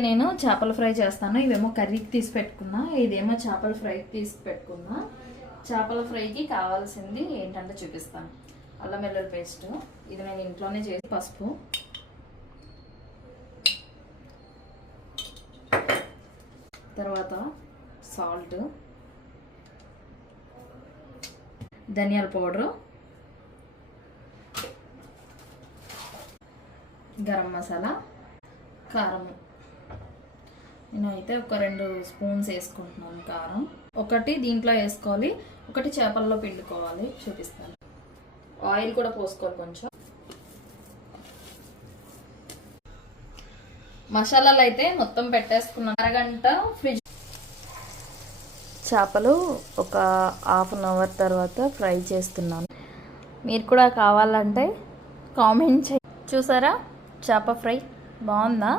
నేను చేపల ఫ్రై చేస్తాను. ఇవేమో కర్రీకి తీసి పెట్టుకున్నా, ఇదేమో చేపల ఫ్రైకి తీసి పెట్టుకున్నా. చేపల ఫ్రైకి కావాల్సింది ఏంటంటే చూపిస్తాను. అల్లం వెల్లుల్లి పేస్ట్, ఇది నేను ఇంట్లోనే చేసి, పసుపు, తర్వాత సాల్ట్, ధనియాల పౌడరు, గరం మసాలా, కారము. నేనైతే ఒక 2 స్పూన్స్ వేసుకుంటున్నాను కారం. ఒకటి దీంట్లో వేసుకోవాలి, ఒకటి చేపల్లో పిండుకోవాలి. చూపిస్తాను. ఆయిల్ కూడా పోసుకోవాలి కొంచెం. మసాలాలు అయితే మొత్తం పెట్టేసుకున్నాను. అరగంట ఫ్రిడ్జ్. చేపలు ఒక హాఫ్ అన్ అవర్ తర్వాత ఫ్రై చేస్తున్నాను. మీరు కూడా కావాలంటే కామెంట్ చేయండి. చూసారా చేప ఫ్రై బాగుందా?